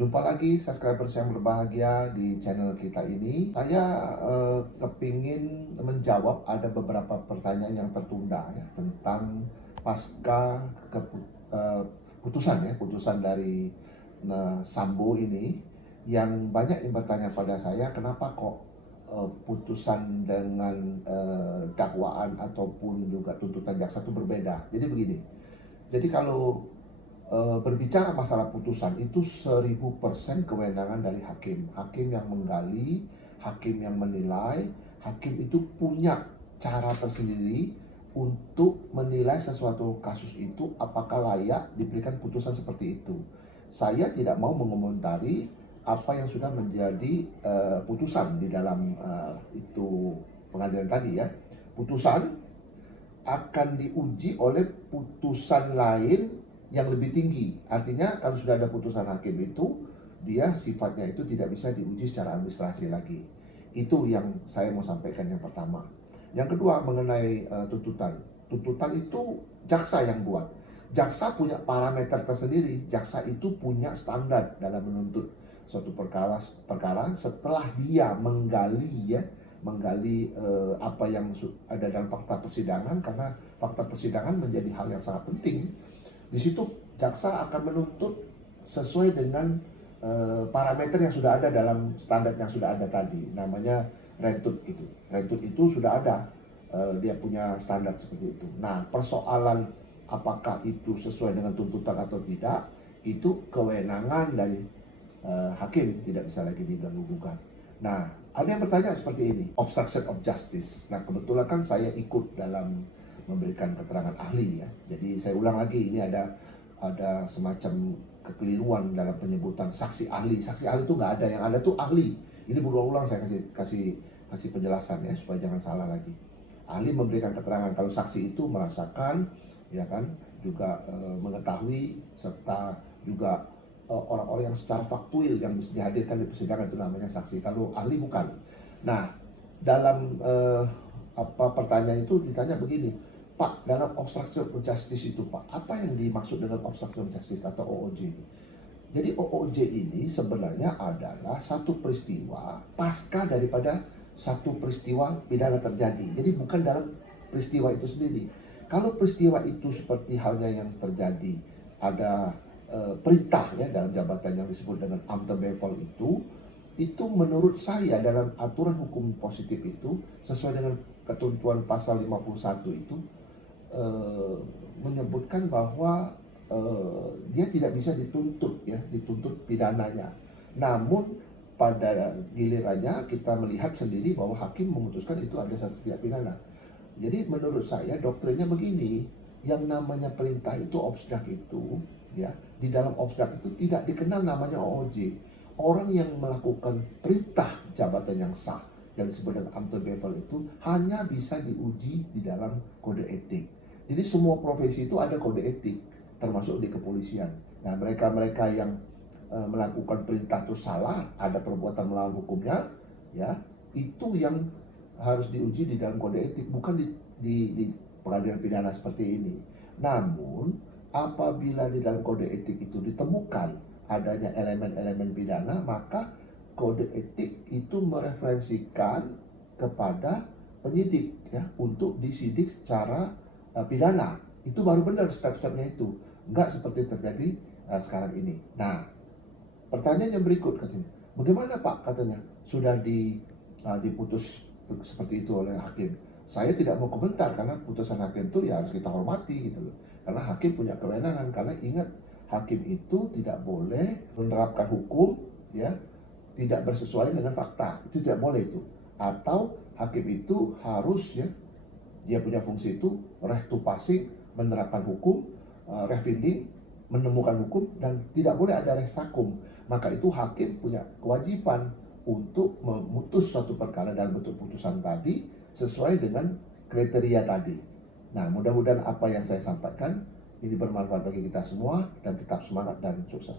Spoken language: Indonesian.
Jumpa lagi subscribers yang berbahagia di channel kita ini. Saya kepingin menjawab ada beberapa pertanyaan yang tertunda ya, tentang pasca putusan dari Sambo ini, yang banyak yang bertanya pada saya, kenapa kok putusan dengan dakwaan ataupun juga tuntutan jaksa itu berbeda. Jadi begini, jadi kalau berbicara masalah putusan itu 1000% kewenangan dari hakim. Hakim yang menggali, hakim yang menilai, hakim itu punya cara tersendiri untuk menilai sesuatu kasus itu apakah layak diberikan putusan seperti itu. Saya tidak mau mengomentari apa yang sudah menjadi putusan di dalam itu pengadilan tadi ya. Putusan akan diuji oleh putusan lain yang lebih tinggi. Artinya kalau sudah ada putusan hakim itu, dia sifatnya itu tidak bisa diuji secara administrasi lagi. Itu yang saya mau sampaikan yang pertama. Yang kedua mengenai tuntutan. Tuntutan itu jaksa yang buat. Jaksa punya parameter tersendiri. Jaksa itu punya standar dalam menuntut suatu perkara setelah dia menggali apa yang ada dalam fakta persidangan, karena fakta persidangan menjadi hal yang sangat penting. Di situ jaksa akan menuntut sesuai dengan parameter yang sudah ada dalam standar yang sudah ada tadi, namanya rentut gitu. Rentut itu sudah ada, dia punya standar seperti itu. Nah, persoalan apakah itu sesuai dengan tuntutan atau tidak, itu kewenangan dari hakim, tidak bisa lagi diganggu-gugat. Nah, ada yang bertanya seperti ini, obstruction of justice. Nah, kebetulan kan saya ikut dalam memberikan keterangan ahli ya. Jadi saya ulang lagi, ini ada semacam kekeliruan dalam penyebutan saksi ahli. Saksi ahli itu nggak ada, yang ada tuh ahli. Ini berulang-ulang saya kasih penjelasan ya supaya jangan salah lagi. Ahli memberikan keterangan kalau saksi itu merasakan, ya kan, juga mengetahui serta juga orang-orang yang secara faktual yang dihadirkan di persidangan itu namanya saksi. Kalau ahli bukan. Nah, dalam pertanyaan itu ditanya begini, Pak, dalam obstruction of justice itu Pak, apa yang dimaksud dengan obstruction of justice atau OOJ ini? Jadi OOJ ini sebenarnya adalah satu peristiwa pasca daripada satu peristiwa pidana terjadi. Jadi bukan dalam peristiwa itu sendiri. Kalau peristiwa itu seperti halnya yang terjadi, ada perintah ya dalam jabatan yang disebut dengan amte bevel itu menurut saya dalam aturan hukum positif itu sesuai dengan ketentuan pasal 51 itu menyebutkan bahwa dia tidak bisa dituntut pidananya. Namun pada gilirannya kita melihat sendiri bahwa hakim memutuskan itu ada satu tindak pidana. Jadi menurut saya doktrinnya begini, yang namanya perintah itu obstrak itu ya, di dalam obstrak itu tidak dikenal namanya OOJ. Orang yang melakukan perintah jabatan yang sah yang disebut dengan amte bevel itu hanya bisa diuji di dalam kode etik. Jadi semua profesi itu ada kode etik, termasuk di kepolisian. Nah, mereka-mereka yang melakukan perintah itu salah, ada perbuatan melawan hukumnya, ya, itu yang harus diuji di dalam kode etik, bukan di pengadilan pidana seperti ini. Namun, apabila di dalam kode etik itu ditemukan adanya elemen-elemen pidana, maka kode etik itu mereferensikan kepada penyidik ya untuk disidik secara pidana. Itu baru benar step-stepnya itu, enggak seperti terjadi sekarang ini. Nah, pertanyaan yang berikut katanya, bagaimana Pak, katanya sudah diputus seperti itu oleh hakim. Saya tidak mau komentar karena putusan hakim itu ya harus kita hormati gitu loh. Karena hakim punya kewenangan, karena ingat hakim itu tidak boleh menerapkan hukum ya tidak bersesuaian dengan fakta. Itu tidak boleh itu. Atau hakim itu harus ya, dia punya fungsi itu reh tu passing, menerapkan hukum, refinding, menemukan hukum, dan tidak boleh ada res vakum. Maka itu hakim punya kewajiban untuk memutus suatu perkara dalam bentuk putusan tadi sesuai dengan kriteria tadi. Nah, mudah-mudahan apa yang saya sampaikan ini bermanfaat bagi kita semua dan tetap semangat dan sukses.